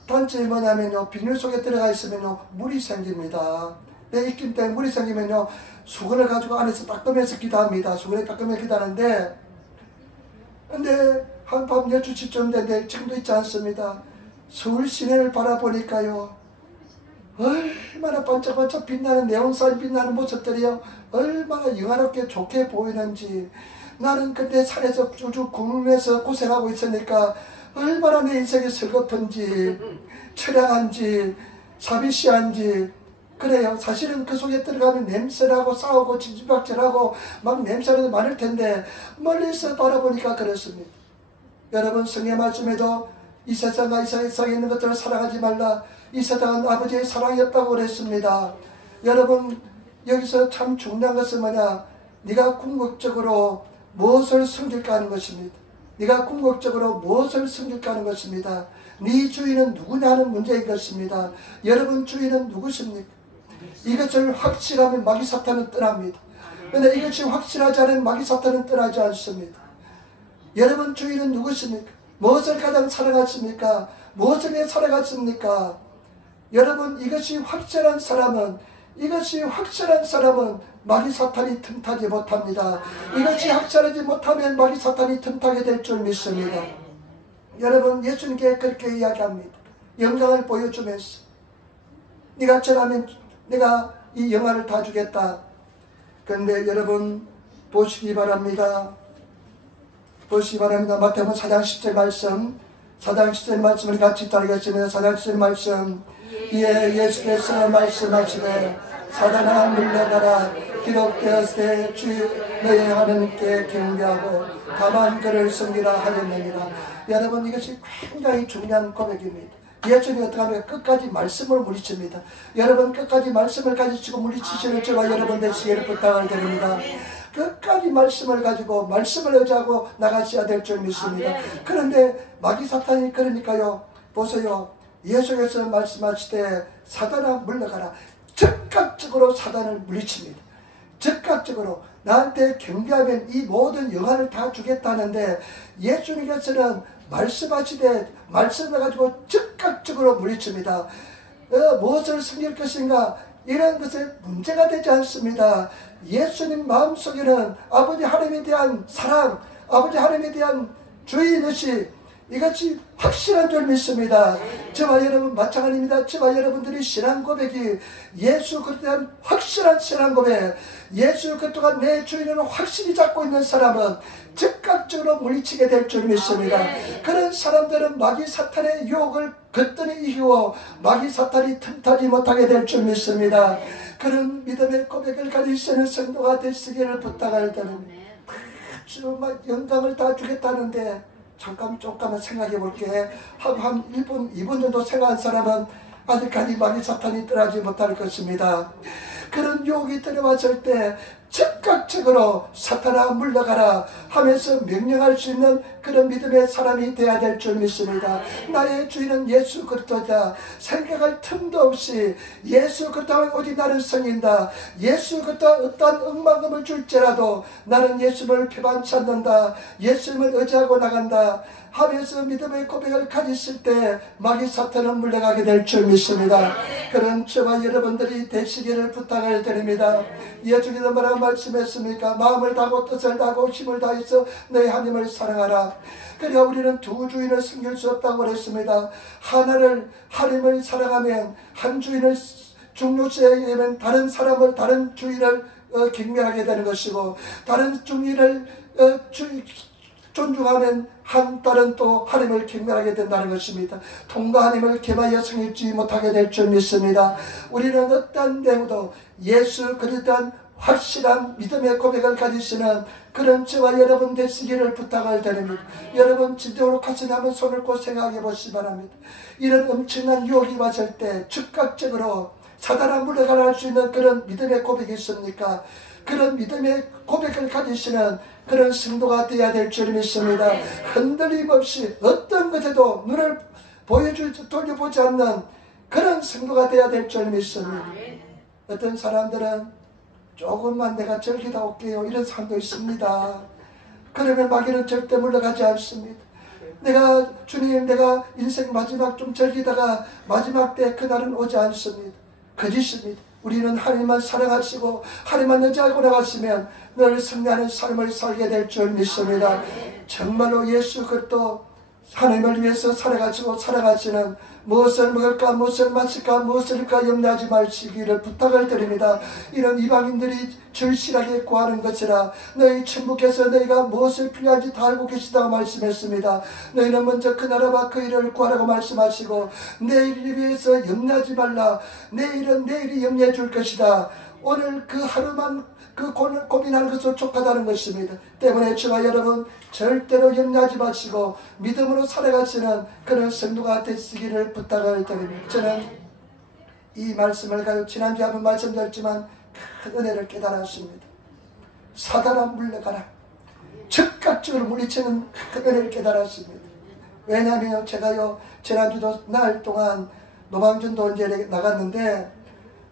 단점이 뭐냐면요, 비닐 속에 들어가 있으면요 물이 생깁니다. 내 입김 때문에 물이 생기면요 수건을 가지고 안에서 닦으면서 기도합니다. 수건에 닦으면서 기도하는데, 근데 한밤 12시쯤 됐는데 지금도 있지 않습니다. 서울 시내를 바라보니까요 얼마나 반짝반짝 빛나는 네온사인 빛나는 모습들이요 얼마나 영화롭게 좋게 보이는지. 나는 그때 산에서 쭉쭉 굶으면서 고생하고 있으니까 얼마나 내 인생이 슬퍼은지 처량한지 사비시한지. 그래요. 사실은 그 속에 들어가면 냄새나고 싸우고 진지박질하고 막 냄새도 많을 텐데 멀리서 바라보니까 그렇습니다. 여러분, 성경 말씀에도 이 세상과 이 세상에 있는 것들을 사랑하지 말라, 이 세상은 아버지의 사랑이 없다고 그랬습니다. 여러분, 여기서 참 중요한 것은 뭐냐, 네가 궁극적으로 무엇을 섬길까 하는 것입니다. 네가 궁극적으로 무엇을 섬길까 하는 것입니다. 네 주인은 누구냐 하는 문제인 것입니다. 여러분 주인은 누구십니까? 이것을 확실하면 마귀 사탄은 떠납니다. 그런데 이것이 확실하지 않은 마귀 사탄은 떠나지 않습니다. 여러분 주인은 누구십니까? 무엇을 가장 사랑하십니까? 무엇을 위해 살아갔습니까? 여러분, 이것이 확실한 사람은 마귀 사탄이 틈타지 못합니다. 이것이 확실하지 못하면 마귀 사탄이 틈타게 될 줄 믿습니다. 여러분, 예수님께 그렇게 이야기합니다. 영광을 보여주면서 네가 절하면 내가 이 영광을 다 주겠다. 그런데 여러분 보시기 바랍니다. 마태복음 4장 10절 말씀, 4장 10절 말씀을 같이 따르겠습니다. 4장 10절 말씀. 이에 예수께서 말씀하시되 사단아 물러가라, 기록되었으되 주 너의 하나님께 경배하고 다만 그를 섬기라 하였느니라. 여러분, 이것이 굉장히 중요한 고백입니다. 예수님이 어떻게 하면 끝까지 말씀으로 물리칩니다. 여러분, 끝까지 말씀을 가지고 물리치시는 저와 여러분 되시기를 부탁을 드립니다. 끝까지 말씀을 가지고 말씀을 의지하고 나가셔야 될 줄 믿습니다. 그런데 마귀 사탄이 그러니까요, 보세요. 예수께서 말씀하시되 사단아 물러가라. 즉각적으로 사단을 물리칩니다. 즉각적으로 나한테 경배하면 이 모든 영화를 다 주겠다는데 예수님께서는 말씀하시되 말씀을 가지고 즉각적으로 물리칩니다. 무엇을 섬길 것인가, 이런 것에 문제가 되지 않습니다. 예수님 마음속에는 아버지 하나님에 대한 사랑, 아버지 하나님에 대한 주인의식, 이것이 확실한 줄 믿습니다. 저와 여러분 마찬가지입니다. 저와 여러분들이 신앙 고백이 예수 그리스도에 대한 확실한 신앙 고백, 예수 그리스도가 내 주인으로 확실히 잡고 있는 사람은 즉각적으로 물리치게 될 줄 믿습니다. 그런 사람들은 마귀 사탄의 유혹을 그때는 이기고 마귀 사탄이 틈타지 못하게 될 줄 믿습니다. 그런 믿음의 고백을 가지시는 성도가 되시기를 부탁할 때는 정말 영광을 다 주겠다는데 잠깐만 생각해 볼게 하고 한 1분 2분 정도 생각한 사람은 아직까지 마귀 사탄이 떠나지 못할 것입니다. 그런 유혹이 들어왔을 때 즉각적으로 사탄아 물러가라 하면서 명령할 수 있는 그런 믿음의 사람이 되어야 될 줄 믿습니다. 나의 주인은 예수 그리스도다. 생각할 틈도 없이 예수 그리스도는 오직 나는 성인다. 예수 그리스도 어떠한 억만금을 줄지라도 나는 예수를 피반치 않는다. 예수님을 의지하고 나간다 하면서 믿음의 고백을 가지실 때 마귀 사탄은 물러가게 될 줄 믿습니다. 그런 저와 여러분들이 되시기를 부탁을 드립니다. 예수님도 뭐라고 말씀했습니까? 마음을 다하고 뜻을 다하고 힘을 다해서 너희 하나님을 사랑하라. 그래야 우리는 두 주인을 섬길 수 없다고 그랬습니다. 하나님을 사랑하면 한 주인을 중요시하면 다른 사람을 다른 주인을 경멸하게 되는 것이고 다른 주인을 존중하면 한 딸은 또 하나님을 경멸하게 된다는 것입니다. 통과 하나님을 겸하여 섬기지 못하게 될 줄 믿습니다. 우리는 어떠한 데에도 예수 그리스도한 확실한 믿음의 고백을 가지시는 그런 저와 여러분 되시기를 부탁을 드립니다. 여러분 진정으로 가슴에 한번 손을 꼭 생각해 보시기 바랍니다. 이런 엄청난 유혹이 왔을 때 즉각적으로 사단아 물러가라 할 수 있는 그런 믿음의 고백이 있습니까? 그런 믿음의 고백을 가지시는 그런 성도가 되어야 될 줄 믿습니다. 흔들림 없이 어떤 것에도 눈을 돌려보지 않는 그런 성도가 되어야 될 줄 믿습니다. 어떤 사람들은 조금만 내가 절기다 올게요 이런 사람도 있습니다. 그러면 마귀는 절대 물러가지 않습니다. 주님 내가 인생 마지막 좀 절기다가 마지막 때 그날은 오지 않습니다. 거짓입니다. 우리는 하나님만 사랑하시고 하나님만 의지하고 나가시면 늘 승리하는 삶을 살게 될 줄 믿습니다. 정말로 예수 그리스도 하나님을 위해서 살아가시고 살아가시는 무엇을 먹을까 무엇을 마실까 무엇을 할까 염려하지 마시기를 부탁을 드립니다. 이런 이방인들이 절실하게 구하는 것이라 너희 천부께서 너희가 무엇을 필요한지 다 알고 계시다고 말씀했습니다. 너희는 먼저 그 나라와 그 일을 구하라고 말씀하시고 내일을 위해서 염려하지 말라. 내일은 내일이 염려해 줄 것이다. 오늘 그 하루만 그 고민하는 것으로 족하다는 것입니다. 때문에 저와 여러분 절대로 염려하지 마시고 믿음으로 살아가시는 그런 성도가 되시기를 부탁을 드립니다. 저는 이 말씀을 가지고 지난주에 한번 말씀드렸지만 큰 은혜를 깨달았습니다. 사단아 물러가라. 즉각적으로 물리치는 큰 은혜를 깨달았습니다. 왜냐하면 제가요 지난주도 나흘 동안 노방전도 언제 나갔는데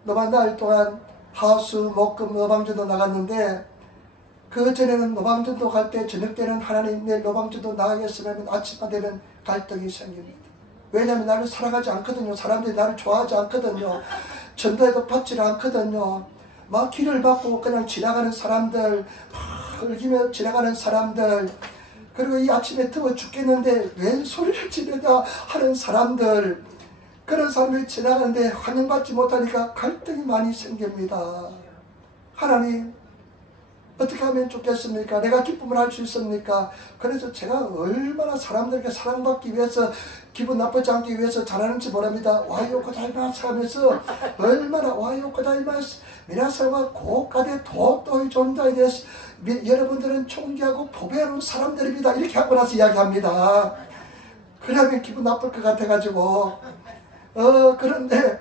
나흘 동안 하수, 목금, 노방전도 나갔는데 그 전에는 노방전도 갈 때 저녁 때는 하나님 내일 노방전도 나가겠으면 아침만 되면 갈등이 생깁니다. 왜냐하면 나를 사랑하지 않거든요. 사람들이 나를 좋아하지 않거든요. 전도해도 받지를 않거든요. 막 길을 받고 그냥 지나가는 사람들, 흘기며 지나가는 사람들, 그리고 이 아침에 더워 죽겠는데 웬 소리를 지르다 하는 사람들, 그런 사람이 지나가는데 환영받지 못하니까 갈등이 많이 생깁니다. 하나님 어떻게 하면 좋겠습니까? 내가 기쁨을 할 수 있습니까? 그래서 제가 얼마나 사람들에게 사랑받기 위해서 기분 나쁘지 않기 위해서 잘하는지 모릅니다. 와요 고자이마스 하면서 얼마나 와요 고자이마스 미나사와 고가대 도토의 존재에 대해서 여러분들은 존귀하고 보배로운 사람들입니다. 이렇게 하고 나서 이야기합니다. 그러면 기분 나쁠 것 같아가지고 그런데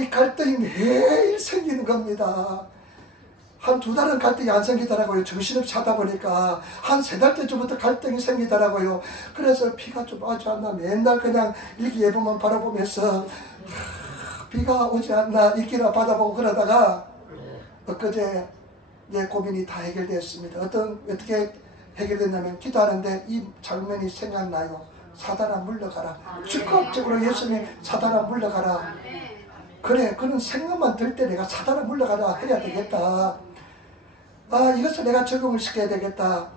이 갈등이 매일 생기는 겁니다. 한 2달은 갈등이 안 생기더라고요. 정신없이 하다 보니까 한 3달 때쯤부터 갈등이 생기더라고요. 그래서 비가 좀 오지 않나 맨날 그냥 일기예보만 바라보면서 비가 오지 않나 읽기나 받아보고 그러다가 엊그제 내 고민이 다 해결됐습니다. 어떻게 해결됐냐면 기도하는데 이 장면이 생각나요. 사단아 물러가라. 즉각적으로 예수님 사단아 물러가라. 그래 그런 생각만 들 때 내가 사단아 물러가라 해야 되겠다. 이것을 내가 적용을 시켜야 되겠다.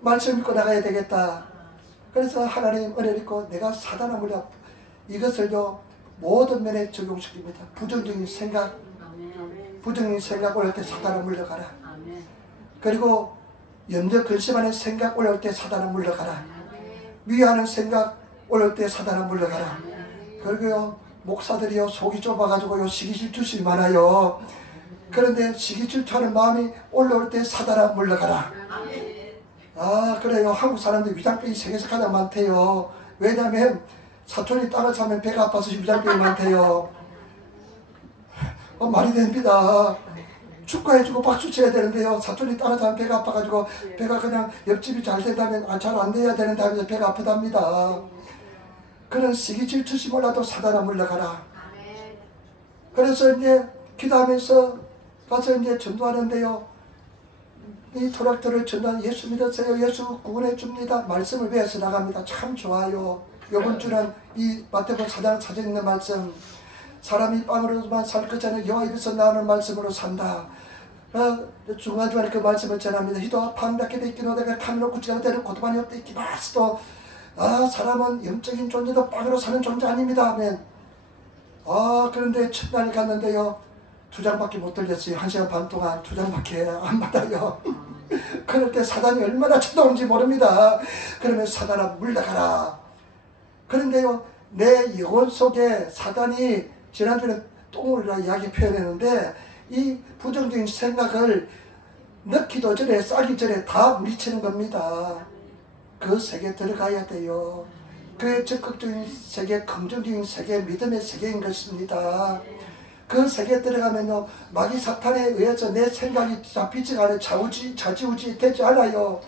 말씀 믿고 나가야 되겠다. 그래서 하나님 은혜를 믿고 내가 사단아 물러가 이것을요 모든 면에 적용시킵니다. 부정적인 생각 올릴 때 사단아 물러가라. 그리고 염려 근심하는 생각 올릴 때 사단아 물러가라. 위하는 생각, 올라올 때 사단아 물러가라. 그리고요 목사들이요 속이 좁아가지고요 시기 질투심이 많아요. 그런데 시기 질투하는 마음이 올라올 때 사단아 물러가라. 아 그래요. 한국 사람들이 위장병이 세계에서 가장 많대요. 왜냐하면 사촌이 땅을 사면 배가 아파서 위장병이 많대요. 말이 됩니다. 축하해주고 박수 쳐야 되는데요. 사촌이 땅을 사면 배가 아파가지고 배가 그냥 옆집이 잘 된다면 잘 안 돼야 되는데 하면서 배가 아프답니다. 그런 시기 질투시 몰라도 사단아 물러가라. 그래서 이제 기도하면서 가서 이제 전도하는데요. 이 토락들을 전도하는 예수 믿었어요. 예수 구원해 줍니다. 말씀을 외워서 나갑니다. 참 좋아요. 이번 주는 이 마태복음 4장 사전에 있는 말씀, 사람이 빵으로만 살 것이아니라 여호와 입에서 나오는 말씀으로 산다. 중간중간에 그 말씀을 전합니다. 히도와 판답게 되기노다가 카미노 구치가 되는 고도반이 없다 있기 마스도. 사람은 영적인 존재도 빵으로 사는 존재 아닙니다 하면 그런데 첫날 갔는데요 2장밖에 못 들렸어요. 1시간 반 동안 2장밖에 안 받아요. 그럴 때 사단이 얼마나 쳐다오는지 모릅니다. 그러면 사단아 물러가라. 그런데요 내 영혼 속에 사단이 지난주에 똥을 이야기 표현했는데 이 부정적인 생각을 넣기도 전에 싸기 전에 다 물리치는 겁니다. 그 세계에 들어가야 돼요. 그의 적극적인 세계, 긍정적인 세계, 믿음의 세계인 것입니다. 그 세계에 들어가면요 마귀 사탄에 의해서 내 생각이 잡히지가 않아요. 좌지우지 되지 않아요.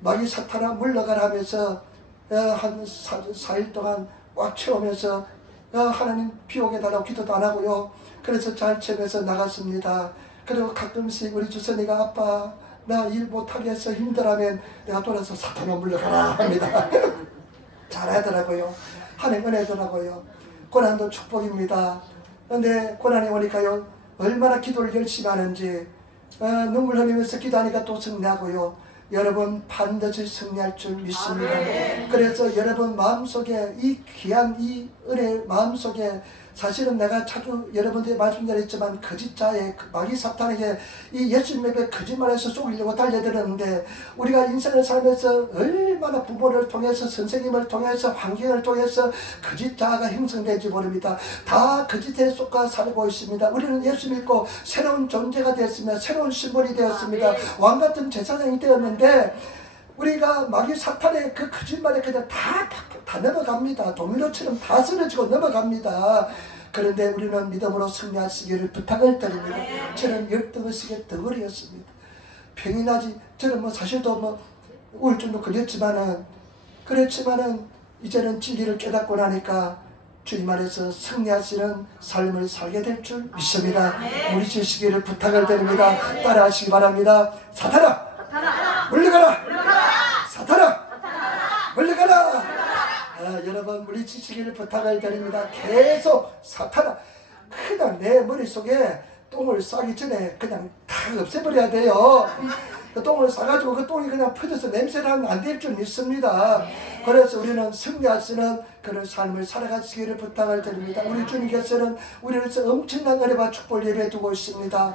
마귀 사탄아 물러가라 하면서 한 4일 동안 꽉 채우면서 하나님 비오게 달라고 기도도 안 하고요. 그래서 잘 채우면서 나갔습니다. 그리고 가끔씩 우리 주선이가 아빠 나 일 못하겠어 힘들어하면 내가 돌아서 사탄아 물러가라 합니다. 잘하더라고요. 하나님 은혜더라고요. 고난도 축복입니다. 그런데 고난이 오니까요 얼마나 기도를 열심히 하는지 눈물 흘리면서 기도하니까 또 승리하고요. 여러분 반드시 승리할 줄 믿습니다. 그래서 여러분 마음속에 이 귀한 이 은혜 마음속에 사실은 내가 자주 여러분들이 말씀드렸지만 거짓자의 마귀 사탄에게 이 예수님에게 거짓말해서 속이려고 달려들었는데 우리가 인생을 살면서 얼마나 부모를 통해서 선생님을 통해서 환경을 통해서 거짓자가 형성되지 모릅니다. 다 거짓에 속아 살고 있습니다. 우리는 예수 믿고 새로운 존재가 되었습니다. 새로운 신분이 되었습니다. 왕같은 제사장이 되었는데 우리가 마귀 사탄의 그 거짓말에 그냥 다 넘어갑니다. 도미노처럼 다 쓰러지고 넘어갑니다. 그런데 우리는 믿음으로 승리하시기를 부탁을 드립니다. 저는 열등의식의 덩어리였습니다. 병이 나지 저는 사실도 우울증도 걸렸지만은 그렇지만은 이제는 진리를 깨닫고 나니까 주님 안에서 승리하시는 삶을 살게 될 줄 믿습니다. 물리치시기를 부탁을 드립니다. 따라하시기 바랍니다. 사탄아 물러가라. 사탄아 물러가라. 여러분 물리치시기를 부탁을 드립니다. 계속 사탄아 그냥 내 머릿속에 똥을 싸기 전에 그냥 다 없애버려야 돼요. 그 똥을 싸가지고 그 똥이 그냥 퍼져서 냄새가 안 될 줄 믿습니다. 그래서 우리는 승리하시는 그런 삶을 살아가시기를 부탁을 드립니다. 우리 주님께서는 우리를 엄청난 은혜와 축복을 예배해 두고 있습니다.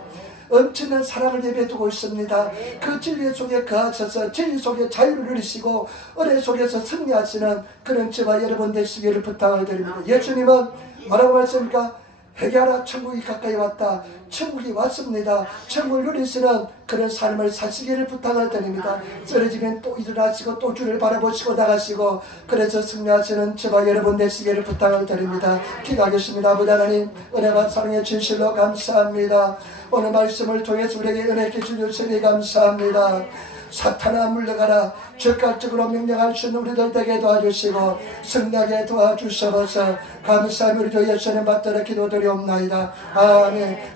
엄청난 사랑을 예배해 두고 있습니다. 그 진리 속에 거하셔서 진리 속에 자유를 누리시고 은혜 속에서 승리하시는 그런 저와 여러분 되시기를 부탁을 드립니다. 예수님은 뭐라고 말씀입니까? 회개하라 천국이 가까이 왔다. 천국이 왔습니다. 천국을 누리시는 그런 삶을 사시기를 부탁을 드립니다. 쓰러지면 또 일어나시고 또 주를 바라보시고 나가시고 그래서 승리하시는 저와 여러분 되시기를 부탁을 드립니다. 기도하겠습니다. 아버지 하나님 은혜와 사랑의 진실로 감사합니다. 오늘 말씀을 통해서 우리에게 은혜 주시니 감사합니다. 사탄아 물러가라. 즉각적으로 명령할 수 있는 우리들 되게 도와주시고 승리하게 도와주셔서 감사함을 우리 주 예수님 받들어 기도드리옵나이다. 아멘.